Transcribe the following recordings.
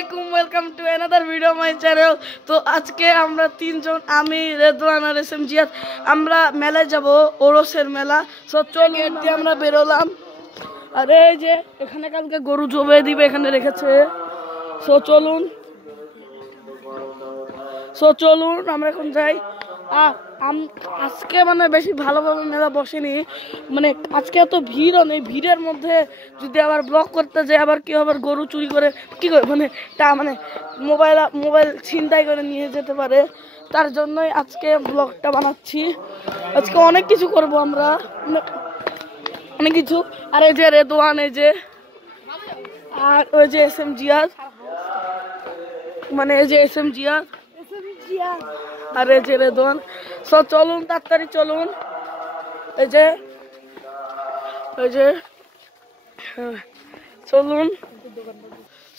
আসসালামাইকুম, welcome to another video my channel. তো আজকে আমরা তিনজন, আমি, রেদওয়ান আর এস এম জিয়াদ, আমরা মেলায় যাব, ওরসের মেলা। সো চল গেট দিয়ে আমরা বেরোলাম। আর এই যে এখানে কালকে গরু জবে দিবে, এখানে রেখেছে। সো চলুন আমরা এখন যাই। আজকে মানে বেশি ভালোভাবে মেলা বসেনি, মানে আজকে এত ভিড়ও নেই। ভিড়ের মধ্যে যদি আবার ব্লগ করতে যাই, আবার কি আবার গরু চুরি করে কি করে, মানে মোবাইল ছিনতাই করে নিয়ে যেতে পারে। তার জন্যই আজকে ব্লগটা বানাচ্ছি। আজকে অনেক কিছু করব আমরা, অনেক কিছু। আর এই যে রেদওয়ান, এই যে, আর ওই যে এস এম জিয়াদ, মানে এই যে এস এম জিয়াদ আর এই যে রেদওয়ান। সো চলুন, তাড়াতাড়ি চলুন। এই যে চলুন।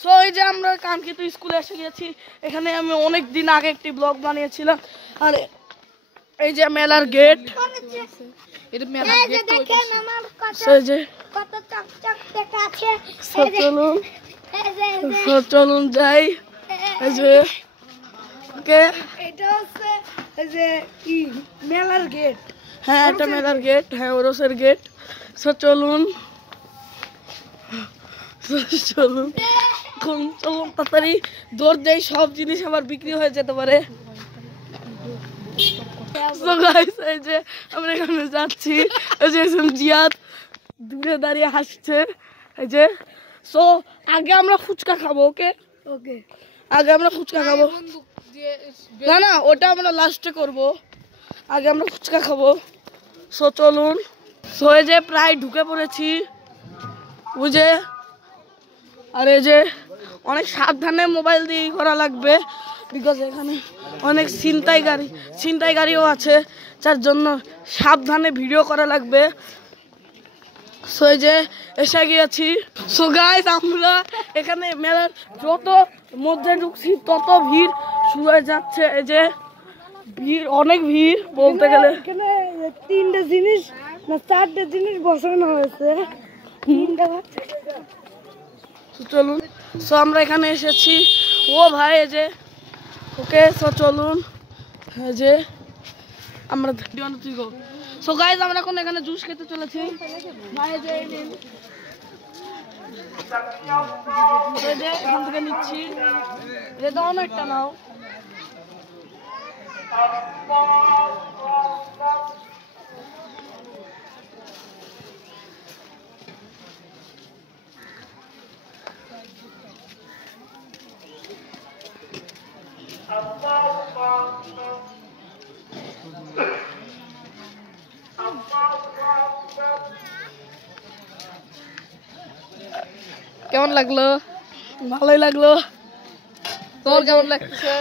সো এই যে আমরা কাঙ্ক্ষিত স্কুলে এসে গেছি। এখানে আমি অনেক দিন আগে একটি ব্লগ বানিয়েছিলাম। আর এই যে মেলার গেট, চলুন যাই। এই যে মেলার গেট, হ্যাঁ এটা মেলার গেট, হ্যাঁ ওরসের গেট। সো চলুন তাড়াতাড়ি দৌড় দেই, সব জিনিস আমার বিক্রি হয়ে যেতে পারে। এই যে আমরা এখানে যাচ্ছি, এই যে জিয়াদ দূরে দাঁড়িয়ে হাসছে। এই যে সো আগে আমরা ফুচকা খাবো। ওকে আগে আমরা ফুচকা খাবো, না ওটা আমরা লাস্টে করব। আগে আমরা ফুচকা খাবো। সো চলুন। সো এই যে প্রায় ঢুকে পড়েছি, বুঝে। আর এই যে অনেক সাবধানে মোবাইল দিয়ে করা লাগবে, বিকজ এখানে অনেক ছিনতাই গাড়িও আছে, যার জন্য সাবধানে ভিডিও করা লাগবে। সো এই যে এসে গিয়েছি। সো গাইস, আমরা এখানে মেলার যত মধ্যে ঢুকছি তত ভিড় শুরু হয়ে যাচ্ছে। এই যে ভিড়, অনেক ভিড় বলতে গেলে। এখানে 3টে জিনিস না 4টে জিনিস বসানো হয়েছে। চলুন। সো আমরা এখানে এসেছি। ও ভাই এই যে, ওকে সো চলুন। এই যে আমরা সো গাইস, আমরা এখন এখানে জুস খেতে চলেছি। ভাই যে এখান থেকে নিচ্ছি, রেদওয়ান একটা নাও। কেমন লাগলো? ভালোই লাগলো। তোর কেমন লাগছে?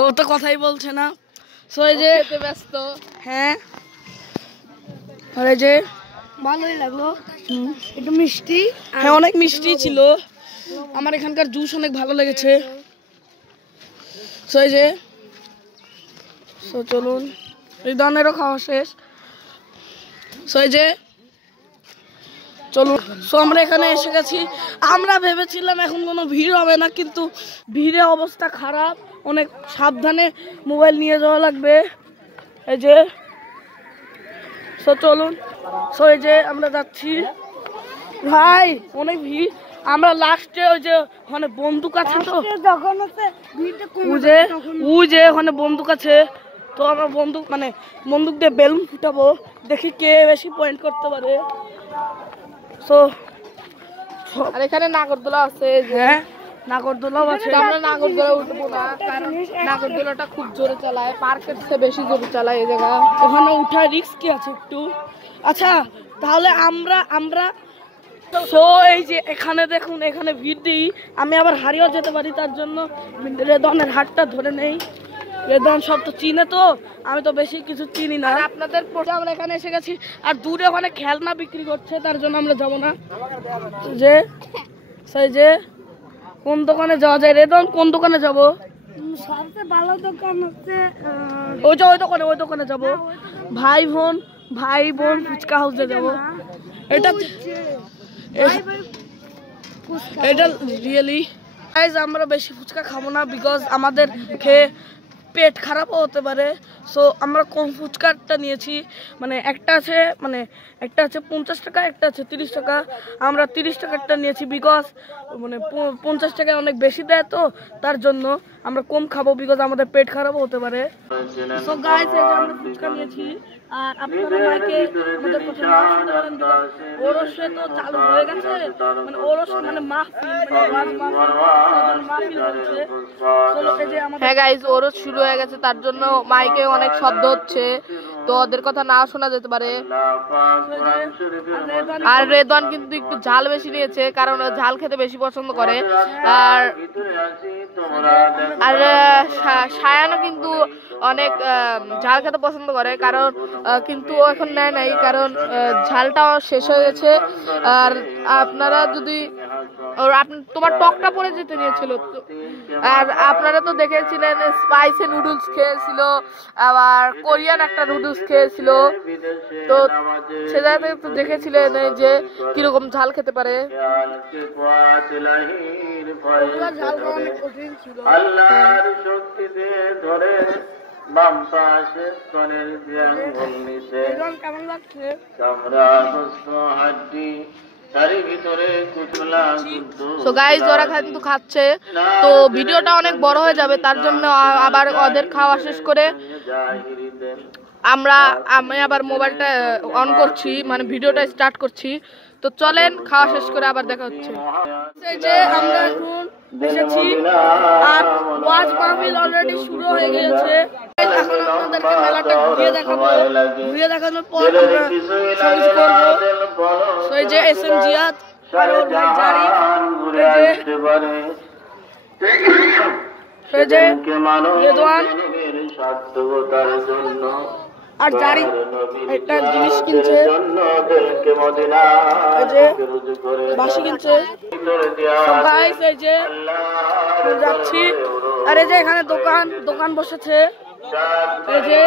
ও তো কথাই বলছে না। সো এই যে ব্যস্ত, হ্যাঁ। আর এই যে ভালোই লাগলো, একটু মিষ্টি, হ্যাঁ অনেক মিষ্টি ছিল। আমার এখানকার জুস অনেক ভালো লেগেছে। সো এই যে চলুন, এই ধরনেরও খাওয়া শেষ। সো এই যে চলুন। সো আমরা এখানে এসে গেছি। আমরা ভেবেছিলাম এখন কোনো ভিড় হবে না, কিন্তু ভিড়ে অবস্থা খারাপ, অনেক সাবধানে মোবাইল নিয়ে যাওয়া লাগবে। এই যে সো চলুন। সো এই যে আমরা যাচ্ছি। ভাই অনেক ভিড়। আমরা লাস্টে ওই যে ওখানে বন্দুক আছে, তো যখন ওই যে ওখানে বন্দুক আছে, তো আমরা বন্দুক দিয়ে বেলুন ফুটাবো, দেখি কে বেশি পয়েন্ট করতে পারে। সো আর এখানে নাগরদোলা আছে, হ্যাঁ নাগরদোলাও আছে। আমরা নাগরদোলা উঠবো না, কারণ নাগরদোলাটা খুব জোরে চালায়, পার্কের চেয়ে বেশি জোরে চালায় এই জায়গা। ওখানে উঠা রিস্ক কি আছে একটু। আচ্ছা তাহলে আমরা সো এই যে এখানে দেখুন, এখানে ভিড় দিই, আমি আবার হারিয়েও যেতে পারি। তার জন্য রেদওয়ানের হাতটা ধরে নেই। রেদওয়ান সব তো চিনে, তো আমি তো বেশি কিছু চিনি না। আপনাদের আমরা এখানে এসে গেছি, আর দূরে ওখানে খেলনা বিক্রি করছে, তার জন্য আমরা যাবো না। যে সেই যে কোন দোকানে যাওয়া যায়? রেদওয়ান কোন দোকানে যাবো? সবচেয়ে ভালো দোকান হচ্ছে ওই দোকানে যাবো। ভাই বোন ফুচকা হাউসে যাবো। এটা এটা রিয়েলি গাইস আমরা বেশি ফুচকা খাবো না বিকজ আমাদের খেয়ে পেট খারাপও হতে পারে। সো আমরা কম ফুচকাটা নিয়েছি, মানে একটা আছে 50 টাকা, একটা আছে 30 টাকা। আমরা 30 টাকারটা নিয়েছি বিকজ মানে 50 টাকায় অনেক বেশি দেয়, তো তার জন্য আমরা কম খাবো বিকজ আমাদের পেট খারাপও হতে পারে। সো গাইস এই যে আমরা ফুচকা নিয়েছি, আর আপনারা মাইকে আমাদের কথা না শুনতে পারেন বিকজ ওরসে তো চালু হয়ে গেছে, মানে ওরস মানে মাহফিল হচ্ছে। হ্যাঁ গাইস ওরস শুরু হয়ে গেছে, তার জন্য মাইকে অনেক শব্দ হচ্ছে, তো ওদের কথা না শোনা যেতে পারে। আর রেদওয়ান কিন্তু একটু ঝাল বেশি নিয়েছে, কারণ ঝাল খেতে বেশি পছন্দ করে। আর সায়ানও কিন্তু অনেক ঝাল খেতে পছন্দ করে, কারণ কিন্তু এখন নেয় নাই, কারণ ঝালটাও শেষ হয়ে গেছে। আর আপনারা যদি তোমার টকটা পরে যেতে নিয়েছিল, আর আপনারা তো দেখেছিলেন স্পাইসি নুডলস খেয়েছিল, আবার কোরিয়ান একটা নুডলস খেয়েছিল, তো সে জায়গা থেকে তো দেখেছিলেন যে কিরকম ঝাল খেতে পারে। আল্লাহর শক্তিতে ধরে বাম পাশে স্তনের আঙ্গুল নিচে কেমন লাগছে? চামড়া গোস্ত হাড্ডি তারই ভিতরে কুচলা সো গাইস ওরা কিন্তু খাচ্ছে, তো ভিডিওটা অনেক বড় হয়ে যাবে, তার জন্য আবার ওদের খাওয়া শেষ করে আমি আবার মোবাইলটা অন করছি, মানে ভিডিওটা স্টার্ট করছি। তো চলেন খাওয়া শেষ করে আবার দেখা হচ্ছে। এই যে আমরা এখন বসেছি আর ওয়াজ মাহফিল অলরেডি শুরু হয়ে গিয়েছে। এখন আপনাদেরকে মেলাটা ঘুরিয়ে দেখানোর পর আমরা সবকিছু করবো। তো এই যে এসএম জিয়াদ আর ওর ভাই জারি, এই যে রেদওয়ান আর জারি একটা জিনিস কিনছে, এই যে বাসি কিনছে। গাইস এই যে যাচ্ছি, আর এই যে এখানে দোকান বসেছে, এই যে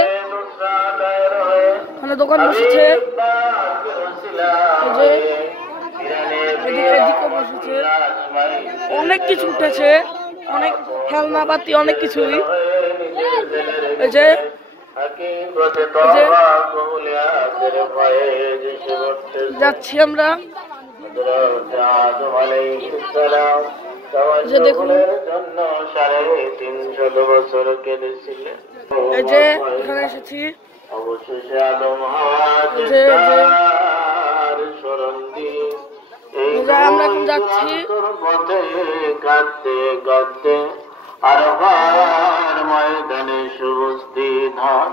এখানে দোকান বসেছে, এই যে এদিকে বসেছে, অনেক কিছু উঠেছে, অনেক খেলনাপাতি, অনেক কিছুই। এই যে যাচ্ছি আমরা, যে দেখুন এই যে এখানে এসেছি, অবশেষে আদম আমরা এখন যাচ্ছি। কাঁদতে কাঁদতে আরফার ময়দানে সুবস্তিত হন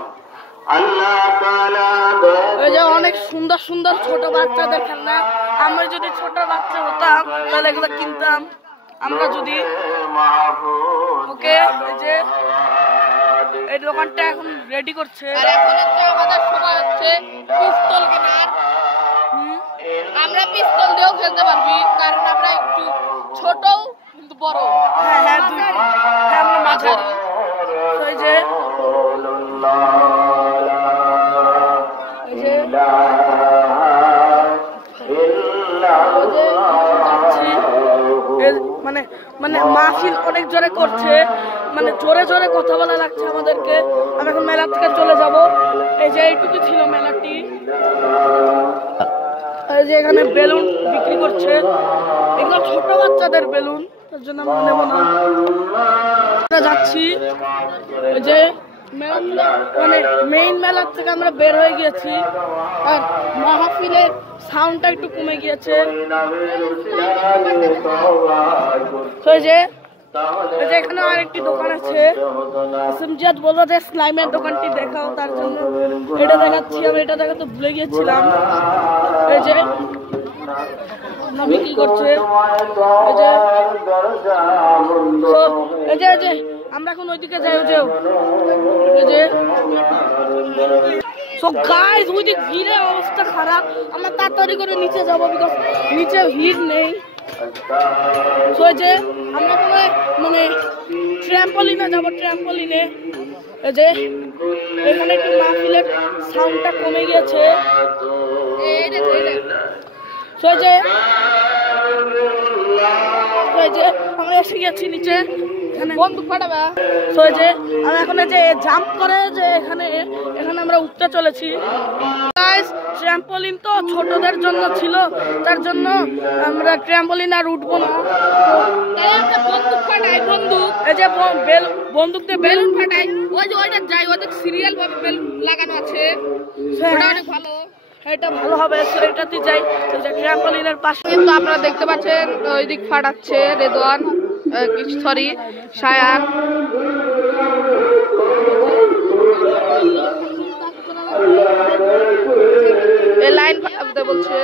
আল্লাহ তাআলা। এই যে অনেক সুন্দর সুন্দর ছোট বাচ্চাদের খেলনা, আমরা যদি ছোট বাচ্চা হতাম তাহলে এগুলো কিনতাম আমরা যদি। ওকে এই যে এই দোকানটা এখন রেডি করছে, আর এখন আমাদের সময় হচ্ছে পিস্তল কেনার। আমরা পিস্তল দিয়েও খেলতে পারবি, কারণ আমরা একটু ছোট কিন্তু বড়। হ্যাঁ আমরা মাঝারি। এই যে মানে মাহফিল অনেক জোরে করছে, মানে জোরে জোরে কথা বলা লাগছে আমাদেরকে। আমি এখন মেলা থেকে চলে যাব। এই যে এইটুকু ছিল মেলাটি। এই যে এখানে বেলুন বিক্রি করছে, এগুলো ছোট বাচ্চাদের বেলুন, তার জন্য আমরা নেব না। যাচ্ছি ওই যে মানে মেইন মেলার থেকে আমরা বের হয়ে গিয়েছি, আর মাহফিলের সাউন্ডটা একটু কমে গিয়েছে। এখানে আরেকটি দোকান আছে, জিয়াদ বললো যে স্লাইমের দোকানটি দেখাও, তার জন্য এটা দেখাচ্ছি। আমি এটা দেখাতে ভুলে গিয়েছিলাম। এই যে বিক্রি করছে, এই যে আমরা এখন ওইদিকে যাই। এই যে সো গাইস ওইদিক ভিড়ে অবস্থা খারাপ, আমরা তাড়াতাড়ি করে নিচে যাবো বিকজ নিচে ভিড় নেই। সো যে আমরা মানে ট্র্যাম্পলিনে যাবো, ট্র্যাম্পলিনে। এই যে এখানে একটু মাহফিলের সাউন্ডটা কমে গিয়েছে। সো যে এই যে আমরা এসে গেছি নিচে, এখানে বন্দুক ফাটাবে। তো এই যে আমরা এখন এই যে জাম্প করে যে এখানে আমরা উঠতে চলেছি। গাইস ট্র্যাম্পোলিন তো ছোটদের জন্য ছিল, তার জন্য আমরা ট্র্যাম্পোলিন আর উঠবো না। তাই আমরা বন্দুক ফাটাই, বন্দুক এই যে বন্দুক দিয়ে বেলুন ফাটাই। ওই যে ওইটা যাই, ওদের সিরিয়াল ভাবে বেলুন লাগানো আছে, ওটা অনেক ভালো, এটা ভালো হবে। এটাতে যাই ট্র্যাম্পোলিনের পাশে। কিন্তু আপনারা দেখতে পাচ্ছেন ওই দিক ফাটাচ্ছে রেদওয়ান, সরি শায়ান। এই লাইন ফাটাতে বলছে।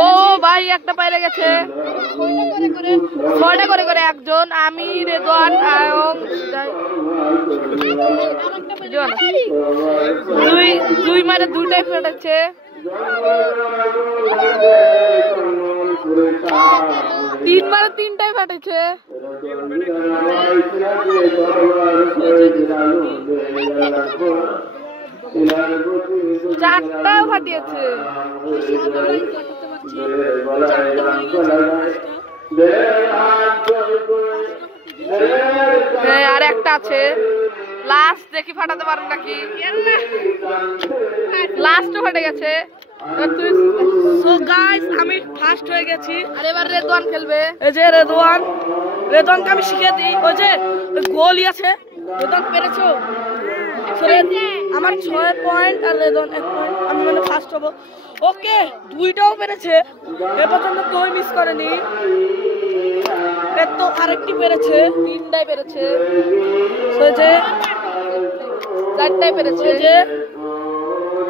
ও ভাই একটা পাইলে গেছে, 6টা করে করে একজন, আমি রেদওয়ান আয়ম দুই মারে 2টাই ফেটাচ্ছে। তিন মারে 3টাই ফাটেছে। 4টাও ফাটিয়েছে। আর একটা আছে, লাস্ট দেখি ফাটাতে পারেন নাকি। লাস্টও ফাটে গেছে। সো গাইস আমি ফার্স্ট হয়ে গেছি, আর এবার রেদওয়ান খেলবে। এই যে রেদওয়ানকে আমি শিখিয়ে দিই। ওই যে গোলই আছে, রেদওয়ান পেরেছো? আমার 6 পয়েন্ট আর রেদওয়ান 1 পয়েন্ট, আমি মানে ফার্স্ট হবো। ওকে 2টাও পেরেছে, এ পর্যন্ত কেউ মিস করেনি। তো আরেকটি পেরেছে, 3টাই পেরেছে। যে 4টাই পেরেছে। যে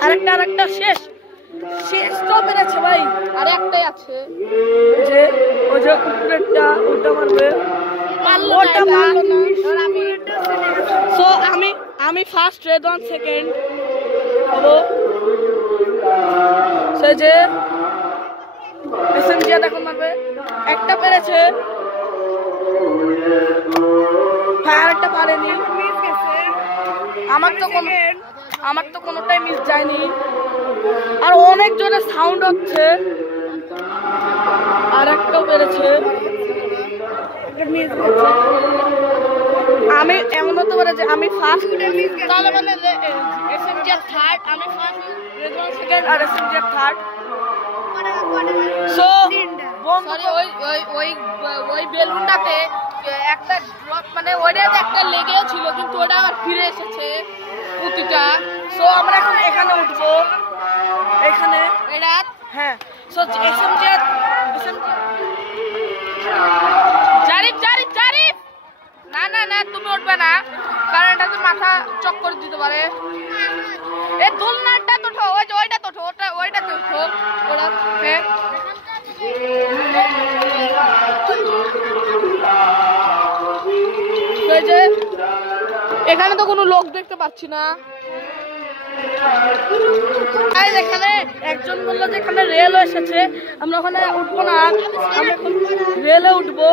আরেকটা শেষ তো পেরেছে ভাই, আর একটাই আছে। যে ওই যে উপরেরটা ওটা মারবে, ওটা মারলো না। সো আমি ফার্স্ট, রেদওয়ান সেকেন্ড হবো। সে যে এসএমজি এখন মারবে, একটা পেরেছে, আরেকটা পারেনি। আমার তো কোনোটাই মিস যায়নি, আর অনেক জোরে সাউন্ড হচ্ছে। আর একটাও পেরেছে, আমি এমন হতে পারে যে আমি ফার্স্ট, তাহলে মানে এসএমজি থার্ড, আমি ফার্স্ট, রেদওয়ান সেকেন্ড আর এসএমজি থার্ড। সো ওই বেলুনটাতে একটা ড্রপ, মানে ওইটাতে একটা লেগেও ছিল, কিন্তু ওটা আবার ফিরে এসেছে পুঁতিটা। সো আমরা এখন এখানে উঠবো, এখানে এটা। হ্যাঁ, সো এসএমজি জারিফ না তুমি উঠবে না, কারণ এটা তো মাথা চক্কর দিতে পারে। এই দোলনাটা তো ওই যে ওইটা তো ওইটাতে উঠো, ওটা এখানে তো কোনো লোক দেখতে পাচ্ছি না। এখানে একজন বললো যে এখানে রেল এসেছে, আমরা ওখানে উঠবো না, আমরা রেলে উঠবো।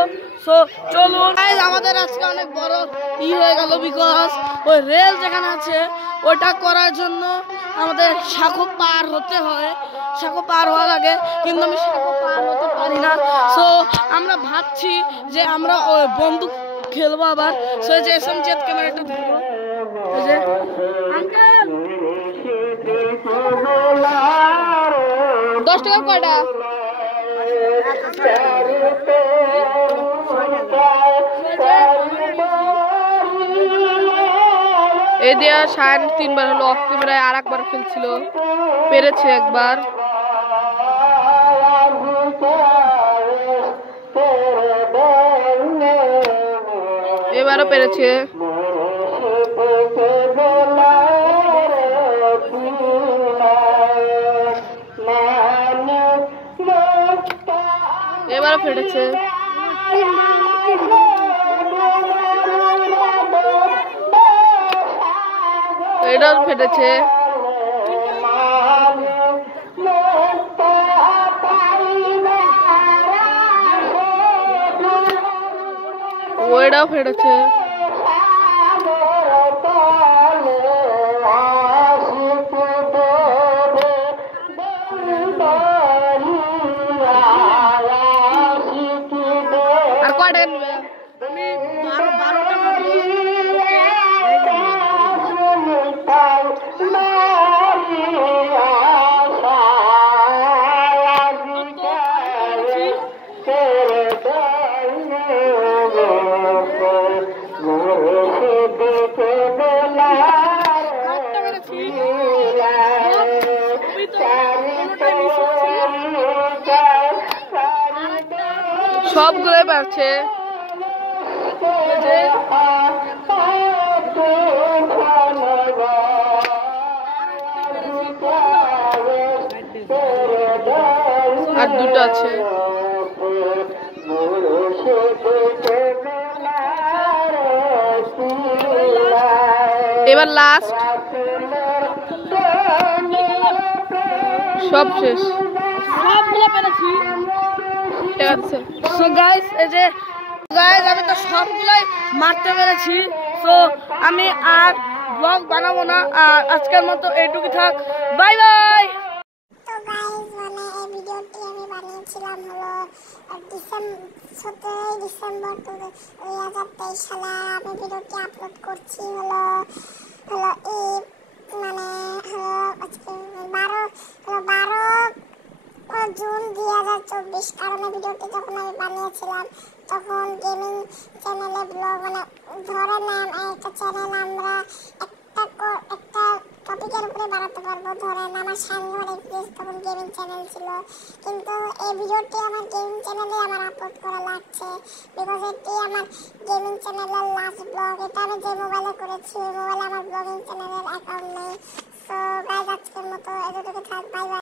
সো চলুন, আমাদের আজকে অনেক বড় হয়ে গেল, বিকজ ওই রেল যেখানে আছে ওটা করার জন্য আমাদের সাঁকো পার হতে হয়, সাঁকো পার হওয়া লাগে, কিন্তু আমি সাঁকো পার হতে পারি না। সো আমরা ভাবছি যে আমরা ওই বন্দুক খেলবো আবার। সো যে এসএমজি ক্যামেরাটা ধরবো, ওই যে আঙ্কেল 10 টাকা কয়টা? এই দিয়া শায়ান 3বার হলো অফ ক্যামেরায়, আর একবার খেলছিল, পেরেছে একবার। এবারও পেরেছে। এবারও ফেটেছে। এটাও ফেটেছে। ওইটাও ফেটেছে। সবগুলোই পাচ্ছে। আর দুটো আছে। এবার লাস্ট, সব শেষ, সবগুলো পেরেছি। ঠিক আছে, সো গাইস এই যে গাইস আমি তো সবগুলাই মারতে পেরেছি। সো আমি আর ব্লগ বানাবো না, আর আজকের মতো এইটুকু থাক। Bye bye. তো গাইস মানে এই ভিডিওটি আমি বানিয়েছিলাম হলো 17 ডিসেম্বর 2023 সালে। আমি ভিডিওটি আপলোড করছি হলো ঈদ মানে হলো আজকে 12 জুন 2024। কারণ ভিডিওটি যখন আমি বানিয়েছিলাম তখন গেমিং চ্যানেলে ব্লগ মানে ধরে নেন একটা চ্যানেল আমরা একটা টপিকের উপরে বানাতে পারবো। ধরেন আমার সাংঘর এক্সপ্রেস তখন গেমিং চ্যানেল ছিল, কিন্তু এই ভিডিওটি আমার গেমিং চ্যানেলে আমার আপলোড করা লাগছে বিকজ এটি আমার গেমিং চ্যানেলের লাস্ট ব্লগ। এটা আমি যে মোবাইলে করেছি ওই মোবাইলে আমার ব্লগিং চ্যানেলের অ্যাকাউন্ট নেই। সো গাইস আজকের মতো এতটুকু থাক। Bye bye.